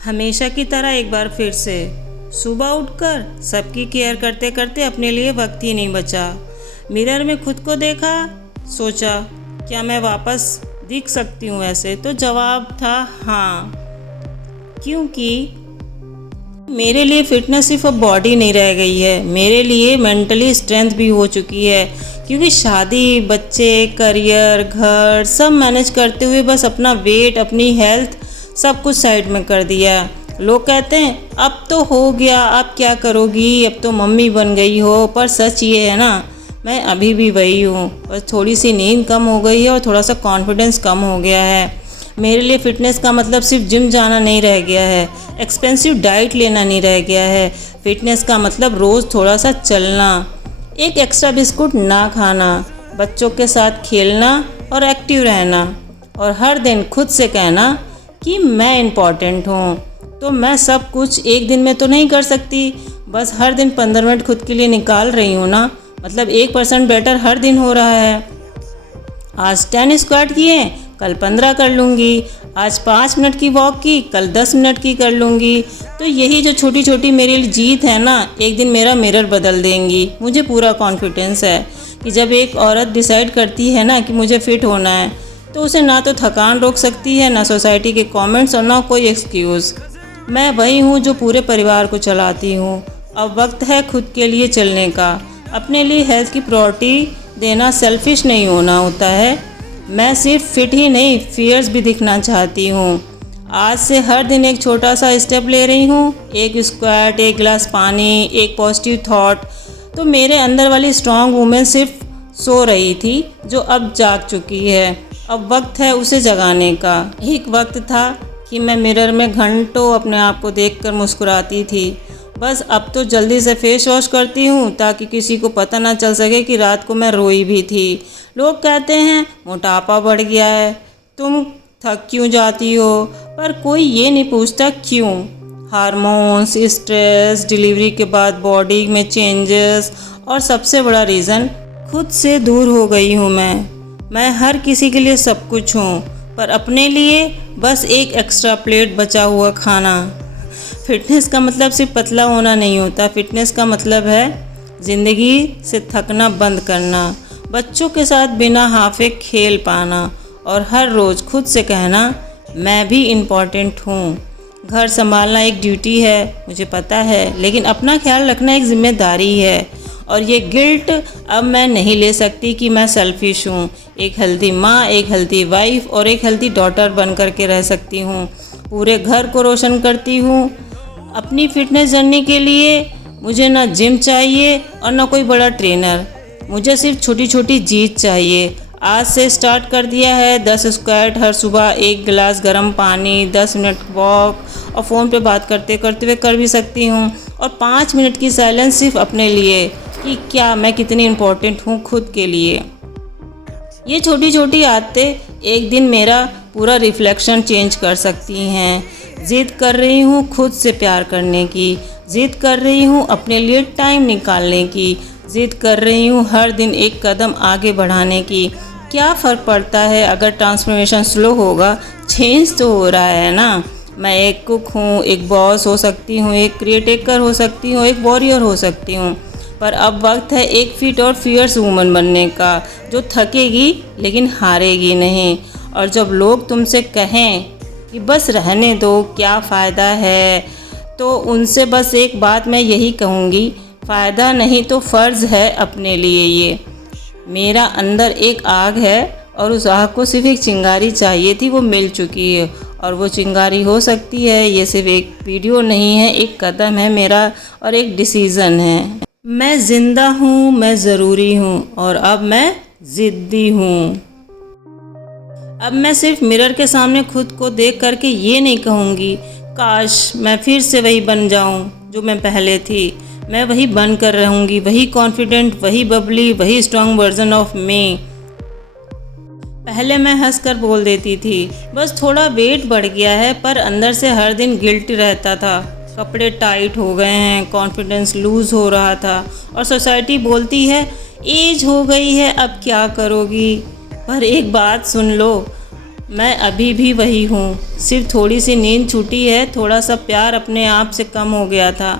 हमेशा की तरह एक बार फिर से सुबह उठकर सबकी केयर करते करते अपने लिए वक्त ही नहीं बचा। मिरर में खुद को देखा, सोचा क्या मैं वापस दिख सकती हूँ ऐसे? तो जवाब था हाँ, क्योंकि मेरे लिए फिटनेस सिर्फ अब बॉडी नहीं रह गई है, मेरे लिए मेंटली स्ट्रेंथ भी हो चुकी है। क्योंकि शादी, बच्चे, करियर, घर सब मैनेज करते हुए बस अपना वेट, अपनी हेल्थ सब कुछ साइड में कर दिया। लोग कहते हैं अब तो हो गया, अब क्या करोगी, अब तो मम्मी बन गई हो। पर सच ये है ना, मैं अभी भी वही हूँ, बस थोड़ी सी नींद कम हो गई है और थोड़ा सा कॉन्फिडेंस कम हो गया है। मेरे लिए फ़िटनेस का मतलब सिर्फ जिम जाना नहीं रह गया है, एक्सपेंसिव डाइट लेना नहीं रह गया है। फ़िटनेस का मतलब रोज़ थोड़ा सा चलना, एक एक्स्ट्रा बिस्कुट ना खाना, बच्चों के साथ खेलना और एक्टिव रहना, और हर दिन खुद से कहना कि मैं इम्पॉर्टेंट हूँ। तो मैं सब कुछ एक दिन में तो नहीं कर सकती, बस हर दिन 15 मिनट खुद के लिए निकाल रही हूँ ना, मतलब 1% बेटर हर दिन हो रहा है। आज 10 स्क्वाट किए, कल 15 कर लूँगी। आज 5 मिनट की वॉक की, कल 10 मिनट की कर लूँगी। तो यही जो छोटी छोटी मेरी जीत है ना, एक दिन मेरा मिरर बदल देंगी। मुझे पूरा कॉन्फिडेंस है कि जब एक औरत डिसाइड करती है ना कि मुझे फ़िट होना है, तो उसे ना तो थकान रोक सकती है, ना सोसाइटी के कमेंट्स और ना कोई एक्सक्यूज़। मैं वही हूँ जो पूरे परिवार को चलाती हूँ। अब वक्त है खुद के लिए चलने का, अपने लिए हेल्थ की प्रायोरिटी देना। सेल्फिश नहीं होना होता है। मैं सिर्फ फिट ही नहीं, फियर्स भी दिखना चाहती हूँ। आज से हर दिन एक छोटा सा स्टेप ले रही हूँ, एक स्क्वाट, एक गिलास पानी, एक पॉजिटिव थॉट। तो मेरे अंदर वाली स्ट्रॉन्ग वूमेन सिर्फ सो रही थी, जो अब जाग चुकी है। अब वक्त है उसे जगाने का। एक वक्त था कि मैं मिरर में घंटों अपने आप को देखकर मुस्कुराती थी। बस अब तो जल्दी से फेस वॉश करती हूँ ताकि किसी को पता ना चल सके कि रात को मैं रोई भी थी। लोग कहते हैं मोटापा बढ़ गया है, तुम थक क्यों जाती हो, पर कोई ये नहीं पूछता क्यों। हार्मोन्स, स्ट्रेस, डिलीवरी के बाद बॉडी में चेंजेस, और सबसे बड़ा रीज़न खुद से दूर हो गई हूँ मैं हर किसी के लिए सब कुछ हूँ, पर अपने लिए बस एक एक्स्ट्रा प्लेट बचा हुआ खाना। फ़िटनेस का मतलब सिर्फ पतला होना नहीं होता, फ़िटनेस का मतलब है ज़िंदगी से थकना बंद करना, बच्चों के साथ बिना हाफे खेल पाना, और हर रोज़ खुद से कहना मैं भी इम्पॉर्टेंट हूँ। घर संभालना एक ड्यूटी है, मुझे पता है, लेकिन अपना ख्याल रखना एक जिम्मेदारी है। और ये गिल्ट अब मैं नहीं ले सकती कि मैं सेल्फिश हूँ। एक हेल्दी माँ, एक हेल्दी वाइफ और एक हेल्दी डॉटर बन कर के रह सकती हूँ। पूरे घर को रोशन करती हूँ। अपनी फ़िटनेस जर्नी के लिए मुझे ना जिम चाहिए और ना कोई बड़ा ट्रेनर, मुझे सिर्फ छोटी छोटी जीत चाहिए। आज से स्टार्ट कर दिया है 10 स्क्वाट हर सुबह, 1 गिलास गर्म पानी, 10 मिनट वॉक, और फ़ोन पे बात करते करते हुए कर भी सकती हूँ, और 5 मिनट की साइलेंस सिर्फ अपने लिए कि क्या मैं कितनी इम्पोर्टेंट हूँ खुद के लिए। ये छोटी छोटी आदतें एक दिन मेरा पूरा रिफ्लेक्शन चेंज कर सकती हैं। ज़िद कर रही हूँ खुद से प्यार करने की, ज़िद कर रही हूँ अपने लिए टाइम निकालने की, ज़िद कर रही हूँ हर दिन एक कदम आगे बढ़ाने की। क्या फ़र्क पड़ता है अगर ट्रांसफॉर्मेशन स्लो होगा, चेंज तो हो रहा है ना। मैं एक कुक हूँ, एक बॉस हो सकती हूँ, एक क्रिएटेकर हो सकती हूँ, एक वॉरियर हो सकती हूँ, पर अब वक्त है एक फिट और फियर्स वूमन बनने का, जो थकेगी लेकिन हारेगी नहीं। और जब लोग तुमसे कहें कि बस रहने दो, क्या फ़ायदा है, तो उनसे बस एक बात मैं यही कहूँगी, फ़ायदा नहीं तो फ़र्ज़ है अपने लिए। ये मेरा अंदर एक आग है और उस आग को सिर्फ एक चिंगारी चाहिए थी, वो मिल चुकी है। और वो चिंगारी हो सकती है, ये सिर्फ एक वीडियो नहीं है, एक कदम है मेरा और एक डिसीज़न है। मैं ज़िंदा हूँ, मैं ज़रूरी हूँ, और अब मैं ज़िद्दी हूँ। अब मैं सिर्फ मिरर के सामने खुद को देख करके ये नहीं कहूँगी काश मैं फिर से वही बन जाऊँ जो मैं पहले थी। मैं वही बन कर रहूँगी, वही कॉन्फिडेंट, वही बबली, वही स्ट्रॉन्ग वर्जन ऑफ मी। पहले मैं हंस कर बोल देती थी बस थोड़ा वेट बढ़ गया है, पर अंदर से हर दिन गिल्ट रहता था। कपड़े टाइट हो गए हैं, कॉन्फिडेंस लूज़ हो रहा था, और सोसाइटी बोलती है एज हो गई है अब क्या करोगी। पर एक बात सुन लो, मैं अभी भी वही हूँ, सिर्फ थोड़ी सी नींद छूटी है, थोड़ा सा प्यार अपने आप से कम हो गया था,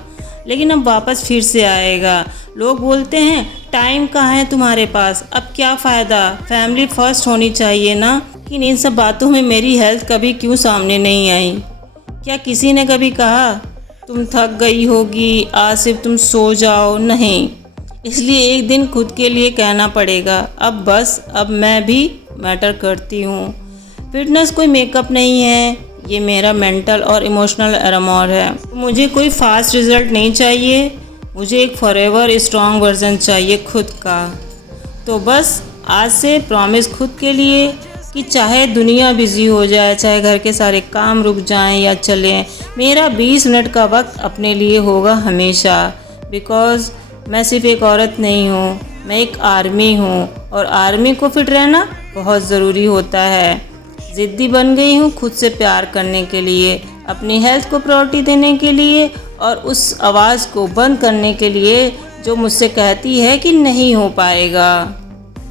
लेकिन अब वापस फिर से आएगा। लोग बोलते हैं टाइम कहाँ है तुम्हारे पास, अब क्या फ़ायदा, फैमिली फर्स्ट होनी चाहिए ना। लेकिन इन सब बातों में मेरी हेल्थ कभी क्यों सामने नहीं आई? क्या किसी ने कभी कहा तुम थक गई होगी, आज सिर्फ तुम सो जाओ? नहीं। इसलिए एक दिन खुद के लिए कहना पड़ेगा, अब बस, अब मैं भी मैटर करती हूँ। फिटनेस कोई मेकअप नहीं है, ये मेरा मेंटल और इमोशनल आर्मर है। मुझे कोई फास्ट रिजल्ट नहीं चाहिए, मुझे एक फॉरएवर स्ट्रॉन्ग वर्जन चाहिए खुद का। तो बस आज से प्रॉमिस खुद के लिए कि चाहे दुनिया बिजी हो जाए, चाहे घर के सारे काम रुक जाएं या चलें, मेरा 20 मिनट का वक्त अपने लिए होगा हमेशा। बिकॉज़ मैं सिर्फ एक औरत नहीं हूँ, मैं एक आर्मी हूँ, और आर्मी को फिट रहना बहुत ज़रूरी होता है। ज़िद्दी बन गई हूँ खुद से प्यार करने के लिए, अपनी हेल्थ को प्रायोरिटी देने के लिए, और उस आवाज़ को बंद करने के लिए जो मुझसे कहती है कि नहीं हो पाएगा।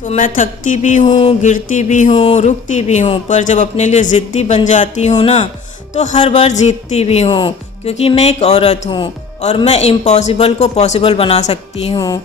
तो मैं थकती भी हूँ, गिरती भी हूँ, रुकती भी हूँ, पर जब अपने लिए ज़िद्दी बन जाती हूँ ना, तो हर बार जीतती भी हूँ, क्योंकि मैं एक औरत हूँ और मैं इम्पॉसिबल को पॉसिबल बना सकती हूँ।